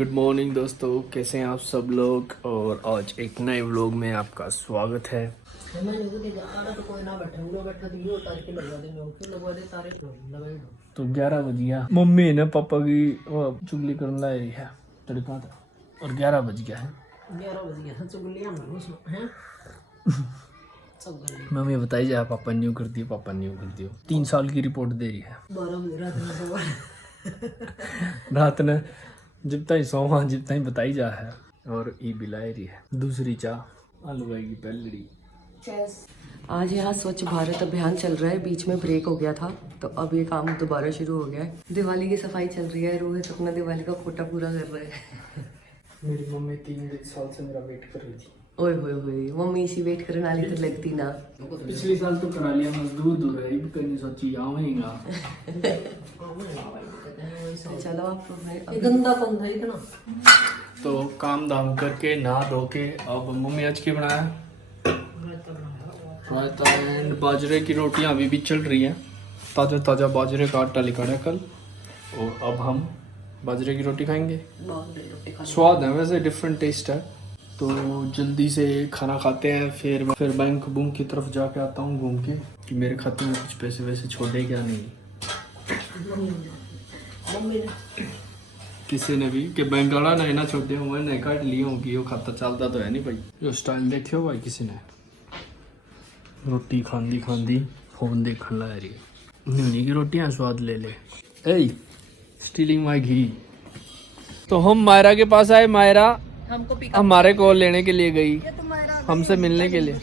Good morning दोस्तों, कैसे हैं आप सब लोग। और आज एक नए व्लॉग में आपका स्वागत है। तो 11 बज गया, मम्मी ने पापा की चुगली करने ला रही है तड़का था और 11 बज गया है। 11 बज गया चुगलियां हैं। मम्मी बताई जाए पापा न्यू कर दियो, पापा न्यू कर दियो। 3 साल की रिपोर्ट दे रही है 12 बजे रात में सवार रात ने जब तक सोवा जब तक बताई जा है। और ये बिलाई रही है दूसरी चाह आलू की पहलड़ी। आज यहाँ स्वच्छ भारत अभियान चल रहा है, बीच में ब्रेक हो गया था तो अब ये काम दोबारा शुरू हो गया है। दिवाली की सफाई चल रही है, रोहित अपना दिवाली का कोटा पूरा कर रहा है। मेरी मम्मी 3 साल से मेरा वेट कर रही थी। ओए होए होए, मम्मी इसी वेट करने वाली तो लगती ना। पिछले साल तो करा लिया, मजदूर दूर है भी करनी सोची आवेगा। चलो आप ये गंदा कौन था इतना। तो काम धाम करके नहा धो के अब मम्मी आज की बनाया रायता एंड बाजरे की रोटियां अभी भी चल रही हैं। ताजा ताजा बाजरे का आटा निकाला कल और अब हम बाजरे की रोटी खाएंगे। स्वाद है वैसे, डिफरेंट टेस्ट है। तो जल्दी से खाना खाते हैं, फिर बैंक बुंक की तरफ जाके आता हूँ घूम के कि मेरे खाते में कुछ पैसे वैसे छोड़े क्या नहीं। किसी ने भी कि बैंक वाला नहीं ना छोड़े हो, मैंने काट लिए हो कि वो खाता चलता तो है नहीं भाई। यो स्टाइल देखे हो भाई, किसी ने रोटी खांदी खांदी फोन देखने ला रही न्यूनी की रोटियां स्वाद ले ले। ए स्टीलिंग माय घी। तो हम मायरा के पास आए, मायरा हमारे को लेने के लिए गई, हमसे मिलने के लिए।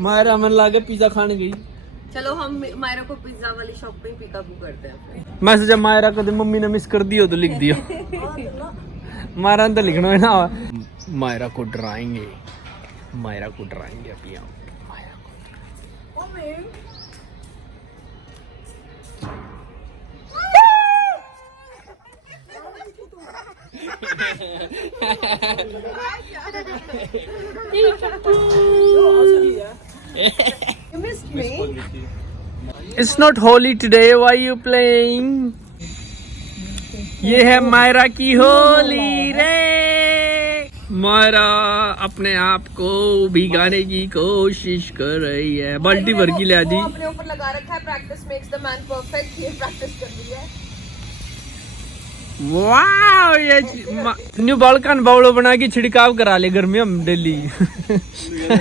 मायरा हमें लाके पिज्जा खाने गई। चलो हम मायरा को पिज्जा वाली शॉप पे पिकअप करते हैं। मैसेज मायरा को मम्मी ने मिस कर दियो तो लिख दियो। मायरा ने तो लिखना है ना। मायरा को डराएंगे, मायरा को डराएंगे अभी हम। You missed me. It's not holy today. Why you playing? ये है मायरा की होली रे। मायरा अपने आप को भिगाने की कोशिश कर रही है। बाल्टी भर की ले दी। अपने ऊपर लगा रखा है, practice makes the man perfect. ये प्रैक्टिस कर रही है। वाह, ये न्यू बालकन बावड़ो बना के छिड़काव करा ले घर में हम डेली।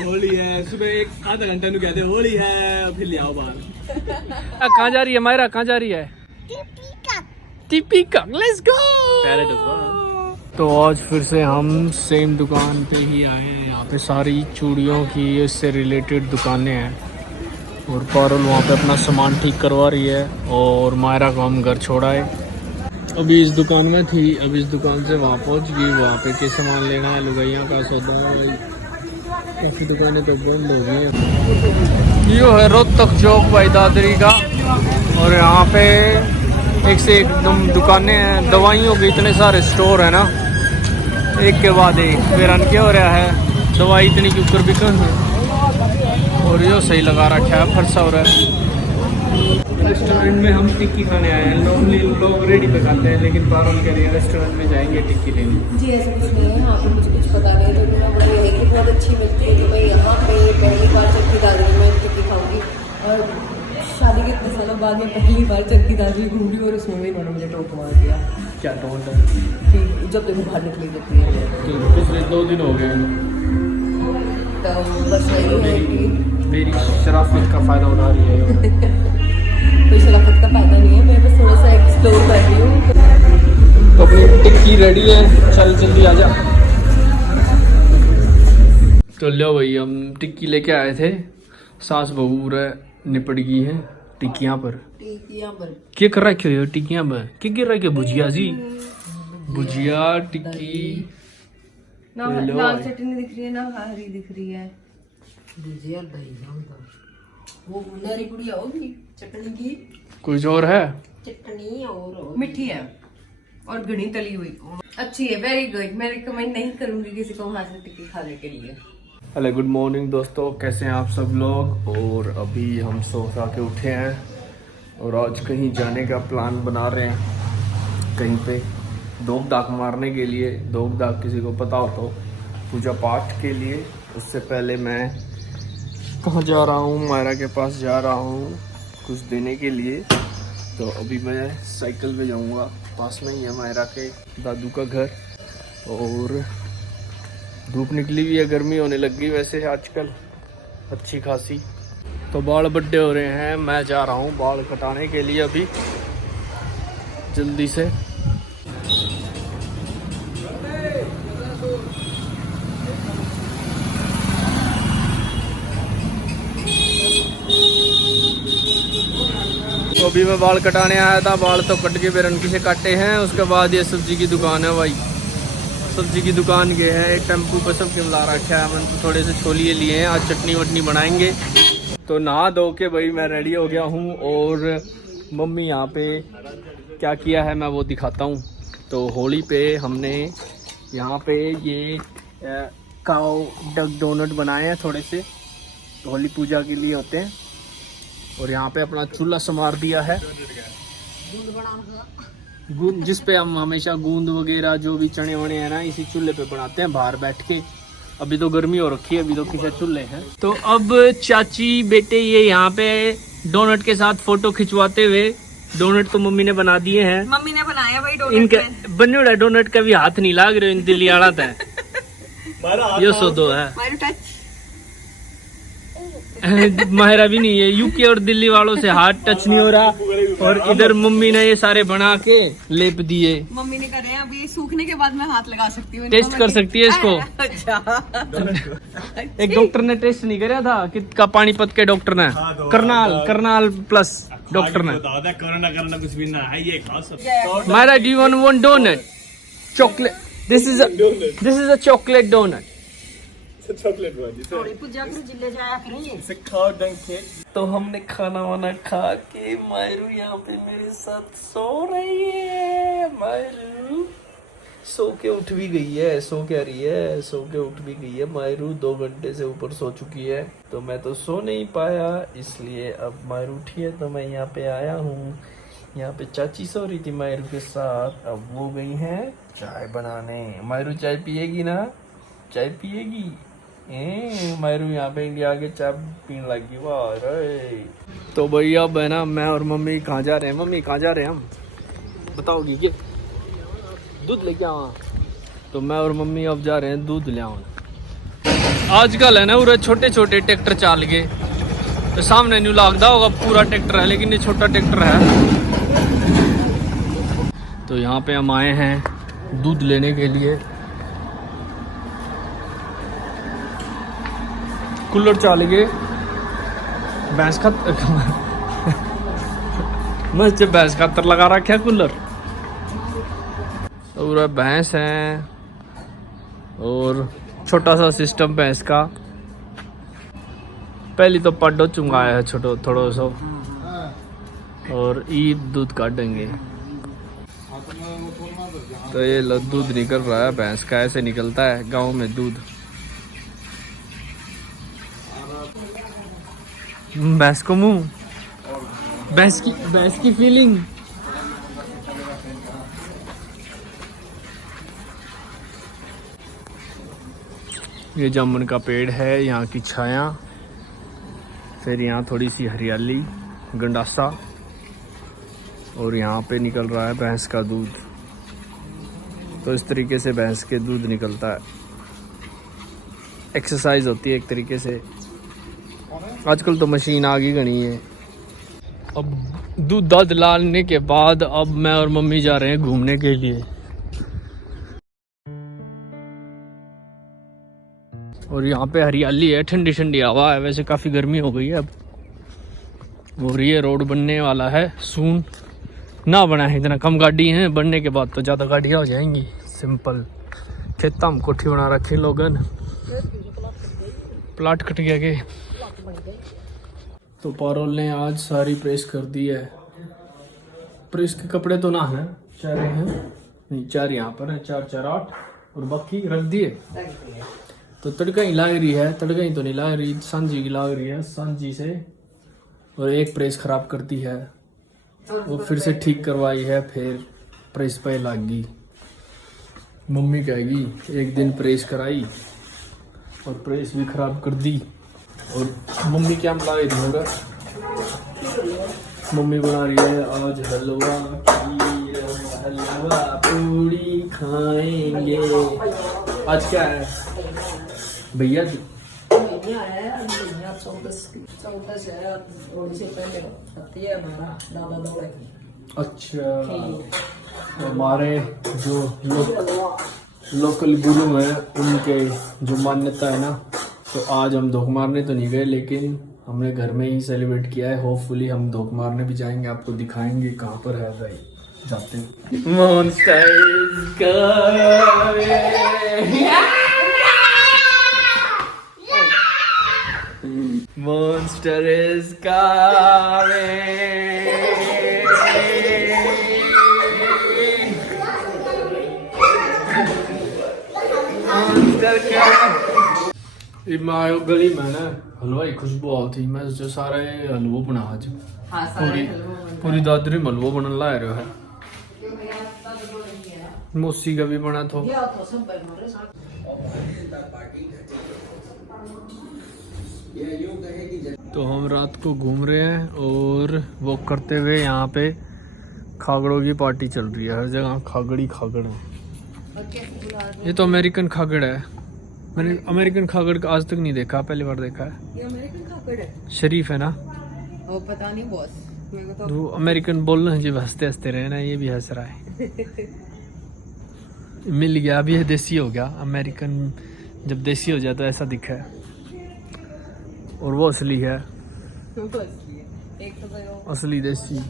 होली है, सुबह एक आधा घंटा नु कहते होली है, फिर ले आओ बाहर। कहाँ जा रही है मायरा, कहाँ जा रही है? टिपिका, लेट्स गो। तो आज फिर से हम सेम दुकान पे ही आए हैं। यहाँ पे सारी चूड़ियों की इससे रिलेटेड दुकानें हैं और पारुल वहाँ पे अपना सामान ठीक करवा रही है और मायरा को हम घर छोड़ाए। अभी इस दुकान में थी, अब इस दुकान से वहाँ पहुँच गई। वहाँ पे क्या सामान लेना है, लुगाइयाँ का सौदा है, काफ़ी दुकानें तो बंद हो गई हैं। यो है रोहतक चौक भाई दादरी का और यहाँ पे एक से एक एकदम दुकानें हैं। दवाइयों के इतने सारे स्टोर है ना, एक के बाद एक। फिर क्या हो रहा है, दवाई इतनी क्यों कर बिकन है और यो सही लगा रखा है, फरसा हो रहा है। रेस्टोरेंट में हम टिक्की खाने आए हैं। नॉर्मली लोग रेडी पे खाते हैं, लेकिन पारुल कह रही है रेस्टोरेंट में जाएंगे टिक्की लेने। जी ऐसा कुछ नहीं है, यहाँ पे मुझे कुछ पता नहीं है, लेकिन मुझे यही कि बहुत अच्छी मिलती है। तो मैं यहाँ पे पहली बार चक्की दादरी में टिक्की खाऊंगी और शादी के इतने सालों बाद में पहली बार चक्की दादरी घूम रही और उसमें भी इन्होंने मुझे टोक मार दिया। क्या टोट है कि जब तक बाहर निकली जाती है तो पिछले 2 दिन हो गए तो बस वही है कि मेरी शराफत का फायदा उठा रही है। कोई शराफत का फायदा नहीं है, मैं बस थोड़ा सा एक्सप्लोर कर रही हूँ। तो अपनी टिक्की रेडी है, चल जल्दी आ जा। तो लो भाई, हम टिक्की लेके आए थे। सास बहू रे निपट गई है टिक्कियाँ पर। क्या कर रखे हो टिक्कियाँ पर? क्या गिर रखे? भुजिया जी, भुजिया टिक्की ना लाल चटनी दिख रही है ना हरी दिख रही है। भुजिया दही होगा, वो नरी गुड़िया होगी चटनी की। कुछ और है? चटनी और मीठी है और घनी तली हुई अच्छी है, वेरी गुड। मैं रिकमेंड नहीं करूंगी किसी को वहां से टिक्की खाने के लिए। हेलो, गुड मॉर्निंग दोस्तों, कैसे हैं आप सब लोग। और अभी हम सो के उठे हैं और आज कहीं जाने का प्लान बना रहे हैं कहीं पे। दोग दाग मारने के लिए, दोग दाग किसी को पता हो तो पूजा पाठ के लिए। उससे पहले मैं कहाँ जा रहा हूँ, मायरा के पास जा रहा हूँ कुछ देने के लिए। तो अभी मैं साइकिल पे जाऊँगा, पास में ही है मायरा के दादू का घर। और धूप निकली हुई है, गर्मी होने लग गई वैसे आजकल अच्छी खासी। तो बाल बड्डे हो रहे हैं, मैं जा रहा हूँ बाल कटाने के लिए अभी जल्दी से। तो अभी मैं बाल कटाने आया था, बाल तो कट के बेरनकी से काटे हैं। उसके बाद ये सब्जी की दुकान है भाई, सब्जी की दुकान के है, एक टेम्पू पर सब ला रखा है। मैंने तो थोड़े से छोलिए लिए हैं, आज चटनी वटनी बनाएंगे। तो नहा धो के भाई मैं रेडी हो गया हूँ। और मम्मी यहाँ पे क्या किया है मैं वो दिखाता हूँ। तो होली पे हमने यहाँ पे ये काओ डक डोनट बनाए हैं थोड़े से, तो होली पूजा के लिए होते हैं। और यहाँ पे अपना चूल्हा संवार दिया है, गूंद जिस पे हम हमेशा गूंद वगैरह जो भी चने वने हैं ना इसी चूल्हे पे बनाते हैं बाहर बैठ के। अभी तो गर्मी हो रखी है, अभी तो किसी चूल्हे हैं। तो अब चाची बेटे ये यहाँ पे डोनट के साथ फोटो खिंचवाते हुए, डोनट तो मम्मी ने बना दिए हैं, मम्मी ने बनाया भाई डोनट। इनके बने हुए डोनट का भी हाथ नहीं लाग रहे, इन दिल्ली आड़ा था ये सो दो है माहिरा भी नहीं है, यूके और दिल्ली वालों से हाथ टच नहीं हो रहा। और इधर मम्मी ने ये सारे बना के लेप दिए। मम्मी ने करे अभी सूखने के बाद मैं हाथ लगा सकती हूँ, टेस्ट कर सकती है इसको। अच्छा एक डॉक्टर ने टेस्ट नहीं कराया था किसका, पानीपत के डॉक्टर ने, करनाल प्लस डॉक्टर ने। करना कुछ भी ना है, ये खा सकते। Myra do you want one donut? Chocolate, this is a chocolate donut. Chocolate वाली जिले जाया करेंगे। से खाओ डंक के। तो हमने खाना वाना खा के मायरू यहाँ पे मेरे साथ सो रही है। मायरू सो के उठ भी गई है, सो क्या रही है, सो के उठ भी गई है। मायरू 2 घंटे से ऊपर सो चुकी है, तो मैं तो सो नहीं पाया, इसलिए अब मायरू उठी है तो मैं यहाँ पे आया हूँ। यहाँ पे चाची सो रही थी मायरू के साथ, अब वो गई है चाय बनाने। मायरू चाय पिएगी ना, चाय पिएगी? मायरू यहाँ पे इंडिया आके चाय पीने लगी। वाह रे। तो भैया अब है ना मैं और मम्मी कहाँ जा रहे हैं? मम्मी कहाँ जा रहे हैं हम, बताओगी क्या? दूध लेके आवा। तो मैं और मम्मी अब जा रहे हैं दूध ले आवा। आजकल है ना पूरे छोटे छोटे ट्रैक्टर चाल के, तो सामने न्यू लागदा होगा पूरा ट्रैक्टर है, लेकिन ये छोटा ट्रैक्टर है। तो यहाँ पे हम आए हैं दूध लेने के लिए। कूलर चाल गए, भैंस का मस्त भैंस का तर लगा रखा है कूलर। पूरा भैंस है और छोटा सा सिस्टम भैंस का। पहले तो पड्डो चुंगाया है छोटो थोड़ा सा, और ईद दूध काटेंगे। तो ये लो दूध निकल रहा है भैंस का, ऐसे निकलता है गांव में दूध। भैंस को मुंह, भैंस की फीलिंग। ये जामुन का पेड़ है, यहाँ की छाया, फिर यहाँ थोड़ी सी हरियाली, गंडासा, और यहाँ पे निकल रहा है भैंस का दूध। तो इस तरीके से भैंस के दूध निकलता है, एक्सरसाइज होती है एक तरीके से। आजकल तो मशीन आ गई घनी है। अब दूध दध लाने के बाद अब मैं और मम्मी जा रहे हैं घूमने के लिए। और यहाँ पे हरियाली है, ठंडी ठंडी हवा है। वैसे काफ़ी गर्मी हो गई है अब, और ये रोड बनने वाला है सून। ना बना है, इतना कम गाड़ी है, बनने के बाद तो ज़्यादा गाड़ियाँ हो जाएंगी। सिंपल खेता में कोठी बना रखे लोगन, प्लाट कट गया के। तो पारोल ने आज सारी प्रेस कर दी है। प्रेस के कपड़े तो ना हैं, 4 हैं, नहीं 4 यहाँ पर है, 4 4 8, और बाकी रख दिए। तो तड़का ही लाग रही है, तड़का ही तो नहीं लाग रही, सांझी की लाग रही है, सांझी से। और एक प्रेस खराब करती है, वो फिर से ठीक करवाई है, फिर प्रेस पे लागी। मम्मी कहेगी एक दिन प्रेस कराई और प्रेस भी खराब कर दी। और मम्मी क्या बना रही थी मेरा? मम्मी बना रही है आज हलवा, खीर हलवा पूड़ी खाएंगे। आज क्या है भैया जी? महीना है, महीना 14 से है, होली से पहले होती है हमारा दादा दौड़े। अच्छा, हमारे जो लोकल गुरु हैं उनके जो मान्यता है ना, तो आज हम धोख मारने तो नहीं गए, लेकिन हमने घर में ही सेलिब्रेट किया है। होपफुली हम धोख मारने भी जाएंगे, आपको दिखाएंगे कहाँ पर है भाई जाते हैं। Monster is coming। गली में ना हलवाई खुशबू आई थी, मैं जो सारे हलवो बना आज पूरी दादरी में हलवो बनने ला रहे है। मौसी का भी बना था। तो हम रात को घूम रहे हैं और वॉक करते हुए, यहाँ पे खागड़ों की पार्टी चल रही है, हर जगह खागड़ी खागड़ है। ये तो अमेरिकन खागड़ है, मैंने अमेरिकन खागड़ का आज तक नहीं देखा, पहली बार देखा है। ये अमेरिकन खागड़ है, शरीफ है ना वो पता नहीं बॉस, मेरे को तो जो अमेरिकन बोलना जी हंसते हंसते रहे ना, ये भी हंस रहा है। मिल गया, अभी ये देसी हो गया। अमेरिकन जब देसी हो जाता है ऐसा दिखा है, और वो असली है, एक तो भाई वो, असली देसी। एक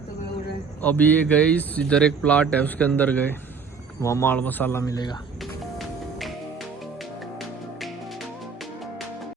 तो भाई हो रहा है। अभी ये गए इधर एक प्लाट है, उसके अंदर गए, वहाँ माल मसाला मिलेगा।